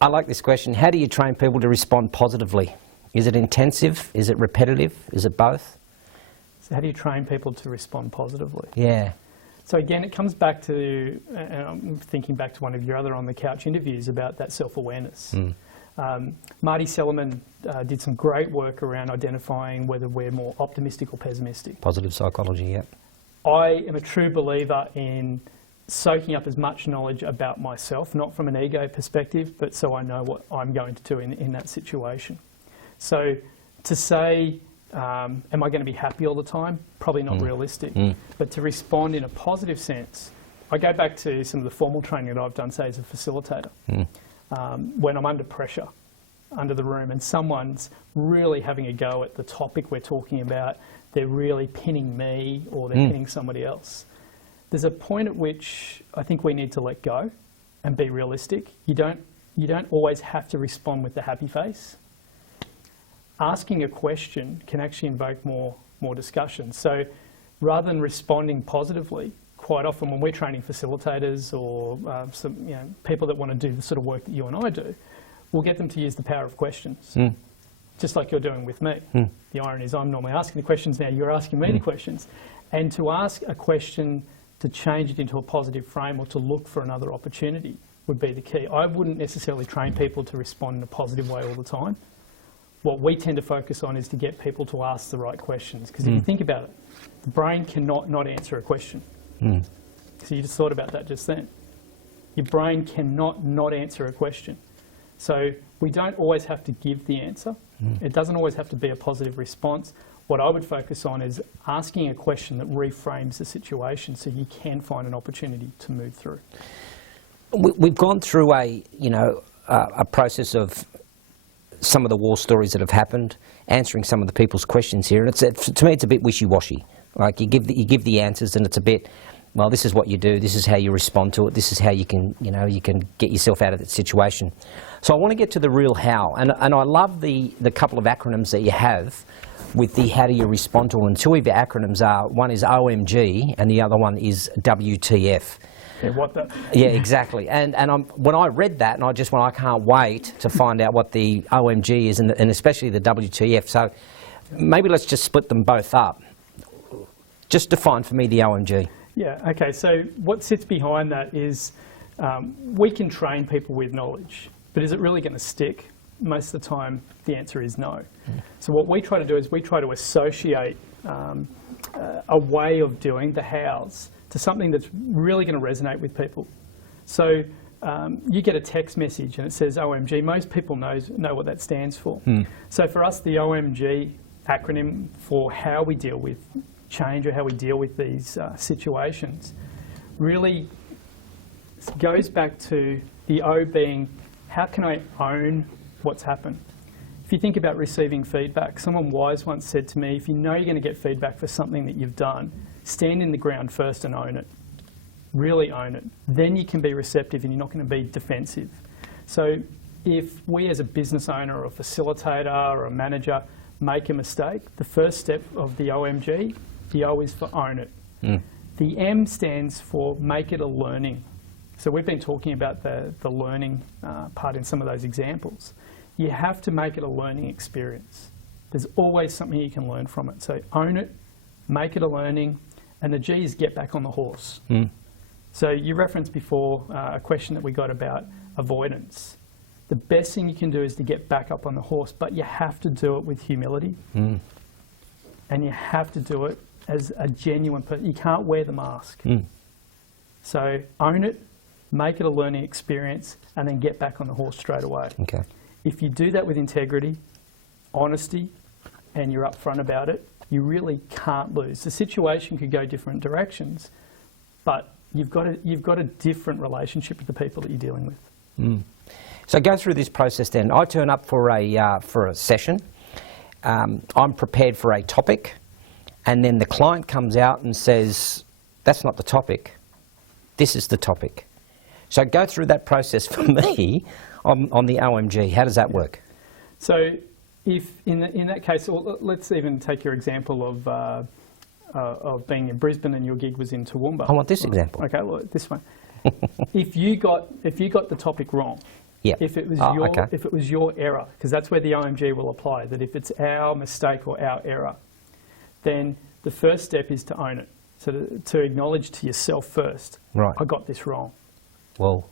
I like this question. How do you train people to respond positively? Is it intensive? Is it repetitive? Is it both? So how do you train people to respond positively? Yeah. So again, it comes back to, and I'm thinking back to one of your other on the couch interviews about that self-awareness. Marty Seligman did some great work around identifying whether we're more optimistic or pessimistic. Positive psychology, yeah. I am a true believer in soaking up as much knowledge about myself, not from an ego perspective, but so I know what I'm going to do in that situation. So to say, am I going to be happy all the time? Probably not realistic. But to respond in a positive sense, I go back to some of the formal training that I've done, say, as a facilitator. When I'm under pressure, under the room, and someone's really having a go at the topic we're talking about, they're really pinning me or they're pinning somebody else. There's a point at which I think we need to let go and be realistic. You don't always have to respond with the happy face. Asking a question can actually invoke more discussion. So rather than responding positively, quite often when we're training facilitators or people that want to do the sort of work that you and I do, we'll get them to use the power of questions, just like you're doing with me. The irony is I'm normally asking the questions, now you're asking me the questions. And to ask a question to change it into a positive frame or to look for another opportunity would be the key. I wouldn't necessarily train people to respond in a positive way all the time. What we tend to focus on is to get people to ask the right questions. Because if you think about it, the brain cannot not answer a question. So you just thought about that just then. Your brain cannot not answer a question. So we don't always have to give the answer. It doesn't always have to be a positive response. What I would focus on is asking a question that reframes the situation so you can find an opportunity to move through. We've gone through a process of some of the war stories that have happened, answering some of the people's questions here, and to me it's a bit wishy-washy. Like you give the answers, and it's a bit, well, this is what you do, this is how you respond to it, this is how you can get yourself out of that situation. So I want to get to the real how, and I love the couple of acronyms that you have with the how do you respond to them. And two of your acronyms are, one is OMG and the other one is WTF. Yeah, what the? Yeah, exactly. And when I read that, and I just went, I can't wait to find out what the OMG is and especially the WTF. So maybe let's just split them both up. Just define for me the OMG. Yeah, okay. So what sits behind that is we can train people with knowledge, but is it really going to stick? Most of the time, the answer is no. So what we try to do is we try to associate a way of doing the hows to something that's really going to resonate with people. So you get a text message and it says OMG. Most people know what that stands for. So for us, the OMG acronym for how we deal with change or how we deal with these situations really goes back to the O being, how can I own what's happened? If you think about receiving feedback, someone wise once said to me, if you know you're going to get feedback for something that you've done, stand in the ground first and own it. Really own it. Then you can be receptive and you're not going to be defensive. So if we as a business owner or a facilitator or a manager make a mistake, the first step of the OMG, the O is for own it. The M stands for make it a learning. So we've been talking about the learning part in some of those examples. You have to make it a learning experience. There's always something you can learn from it. So own it, make it a learning, and the G is get back on the horse. So you referenced before a question that we got about avoidance. The best thing you can do is to get back up on the horse, but you have to do it with humility. And you have to do it as a genuine person. You can't wear the mask. So own it, make it a learning experience, and then get back on the horse straight away. Okay. If you do that with integrity, honesty, and you're upfront about it, you really can't lose. The situation could go different directions, but you've got a different relationship with the people that you're dealing with. So go through this process then. I turn up for a session. I'm prepared for a topic, and then the client comes out and says, that's not the topic, this is the topic. So go through that process for me on the OMG. How does that work? So if in that case, or let's even take your example of being in Brisbane and your gig was in Toowoomba. I want this example. Okay, well, this one. If you got the topic wrong, Yeah. If it was okay. if it was your error, because that's where the OMG will apply, that if it's our mistake or our error, then the first step is to own it. So to acknowledge to yourself first, Right. I got this wrong. Well,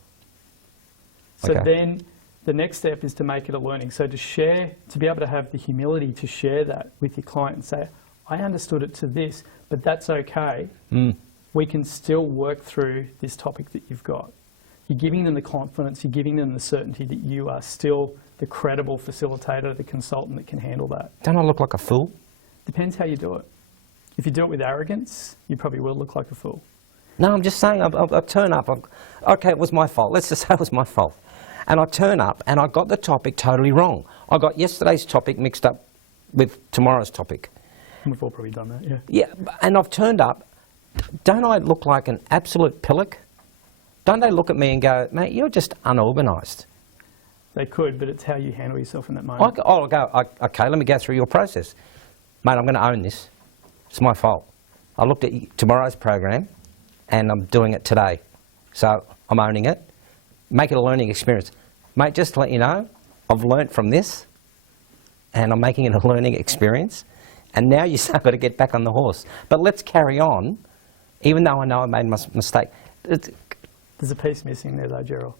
So okay. then the next step is to make it a learning. So to share, to be able to have the humility to share that with your client and say, I understood it to this, but that's okay. We can still work through this topic that you've got. You're giving them the confidence, you're giving them the certainty that you are still the credible facilitator, the consultant that can handle that. Don't I look like a fool? Depends how you do it. If you do it with arrogance, you probably will look like a fool. No, I'm just saying, I turn up. Okay, it was my fault. Let's just say it was my fault. And I turn up and I got the topic totally wrong. I got yesterday's topic mixed up with tomorrow's topic. We've all probably done that, yeah. Yeah, and I've turned up. Don't I look like an absolute pillock? Don't they look at me and go, mate, you're just unorganised? They could, but it's how you handle yourself in that moment. I'll go, okay, let me go through your process. Mate, I'm going to own this. It's my fault. I looked at tomorrow's program and I'm doing it today. So I'm owning it. Make it a learning experience. Mate, just to let you know, I've learnt from this and I'm making it a learning experience. And now you say I've got to get back on the horse. But let's carry on, even though I know I made a mistake. There's a piece missing there though, Gerald.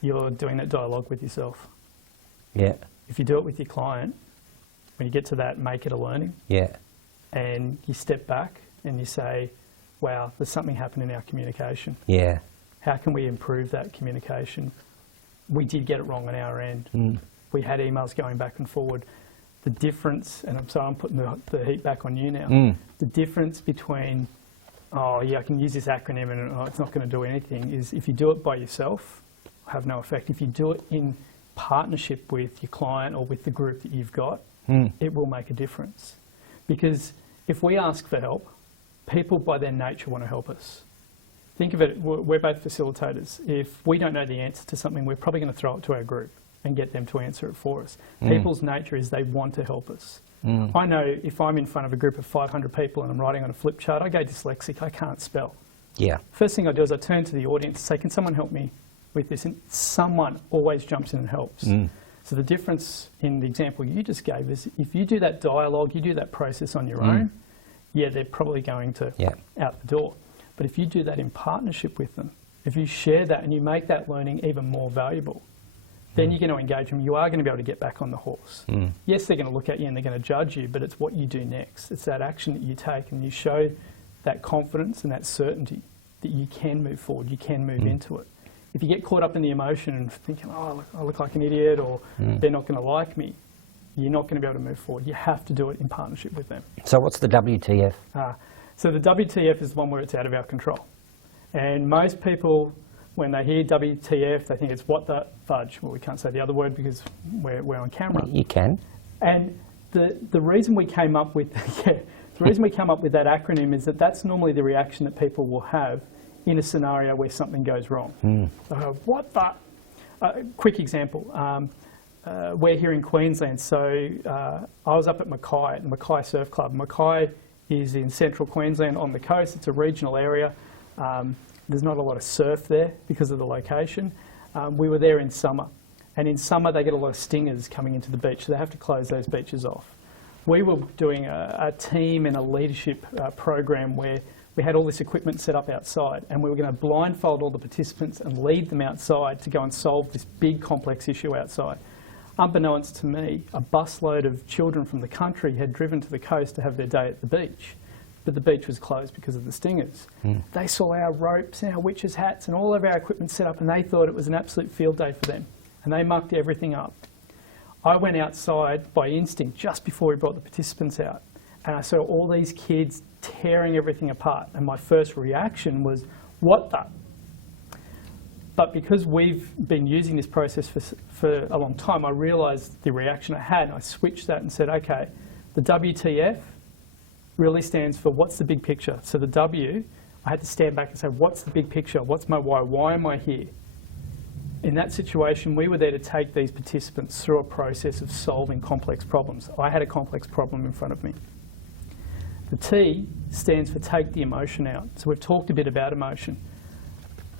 You're doing that dialogue with yourself. Yeah, If you do it with your client, when you get to that, make it a learning. yeah, And you step back and you say, wow, there's something happened in our communication. yeah. How can we improve that communication? We did get it wrong on our end. We had emails going back and forward. The difference, and I'm sorry, I'm putting the heat back on you now. The difference between, oh yeah, I can use this acronym and oh, it's not going to do anything, is if you do it by yourself, have no effect. If you do it in partnership with your client or with the group that you've got, it will make a difference. Because if we ask for help, people by their nature want to help us. Think of it, we're both facilitators. If we don't know the answer to something, we're probably going to throw it to our group and get them to answer it for us. People's nature is they want to help us. I know if I'm in front of a group of 500 people and I'm writing on a flip chart, I go dyslexic, I can't spell. Yeah. First thing I do is I turn to the audience and say, can someone help me with this? And someone always jumps in and helps. So the difference in the example you just gave is if you do that dialogue, you do that process on your own, yeah, they're probably going to out the door. But if you do that in partnership with them, if you share that and you make that learning even more valuable, then you're going to engage them. You are going to be able to get back on the horse. Yes, they're going to look at you and they're going to judge you, but it's what you do next. It's that action that you take and you show that confidence and that certainty that you can move forward, you can move into it. If you get caught up in the emotion and thinking, oh, I look like an idiot or they're not going to like me, you're not going to be able to move forward. You have to do it in partnership with them. So what's the WTF? So the WTF is the one where it's out of our control. And most people, when they hear WTF, they think it's what the fudge. Well, we can't say the other word because we're on camera. You can. And the reason we came up with the reason we come up with that acronym is that that's normally the reaction that people will have in a scenario where something goes wrong. What the? Quick example. We're here in Queensland, so I was up at Mackay Surf Club. Mackay is in central Queensland on the coast. It's a regional area. There's not a lot of surf there because of the location. We were there in summer, and in summer they get a lot of stingers coming into the beach, so they have to close those beaches off. We were doing a team and a leadership program where we had all this equipment set up outside, and we were going to blindfold all the participants and lead them outside to go and solve this big complex issue outside. Unbeknownst to me, a busload of children from the country had driven to the coast to have their day at the beach, but the beach was closed because of the stingers. They saw our ropes and our witches' hats and all of our equipment set up, and they thought it was an absolute field day for them, and they mucked everything up. I went outside by instinct just before we brought the participants out, and I saw all these kids tearing everything apart, and my first reaction was, what the? But because we've been using this process for a long time, I realised the reaction I had, and I switched that and said, okay, the WTF really stands for what's the big picture. So the W, I had to stand back and say, what's the big picture? What's my why? Why am I here? In that situation, we were there to take these participants through a process of solving complex problems. I had a complex problem in front of me. The T stands for take the emotion out. So we've talked a bit about emotion.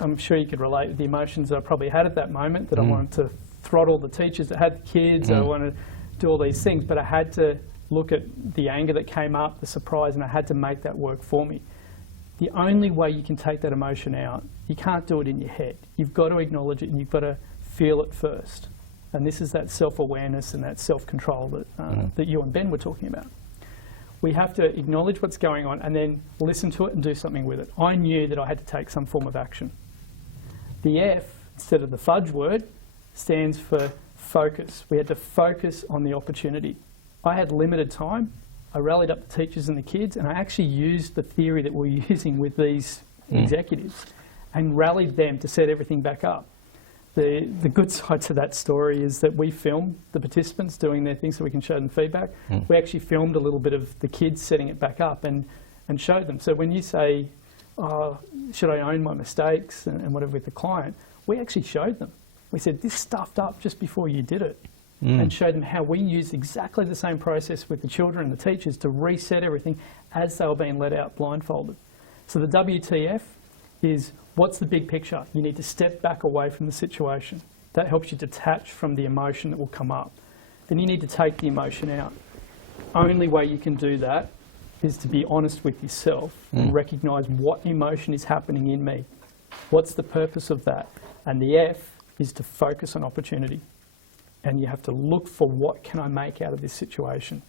I'm sure you could relate with the emotions that I probably had at that moment, that I wanted to throttle the teachers that had the kids, I wanted to do all these things, but I had to look at the anger that came up, the surprise, and I had to make that work for me. The only way you can take that emotion out, you can't do it in your head. You've got to acknowledge it and you've got to feel it first. And this is that self-awareness and that self-control that, that you and Ben were talking about. We have to acknowledge what's going on and then listen to it and do something with it. I knew that I had to take some form of action. The F, instead of the fudge word, stands for focus. We had to focus on the opportunity. I had limited time. I rallied up the teachers and the kids, and I actually used the theory that we're using with these executives and rallied them to set everything back up. The good side to that story is that we filmed the participants doing their things so we can show them feedback. We actually filmed a little bit of the kids setting it back up and showed them. So when you say, oh, should I own my mistakes and whatever with the client, we actually showed them. We said, this stuffed up just before you did it. And showed them how we used exactly the same process with the children and the teachers to reset everything as they were being let out blindfolded. So the WTF is, what's the big picture? You need to step back away from the situation. That helps you detach from the emotion that will come up. Then you need to take the emotion out. Only way you can do that is to be honest with yourself and recognise what emotion is happening in me. What's the purpose of that? And the F is to focus on opportunity. And you have to look for what can I make out of this situation.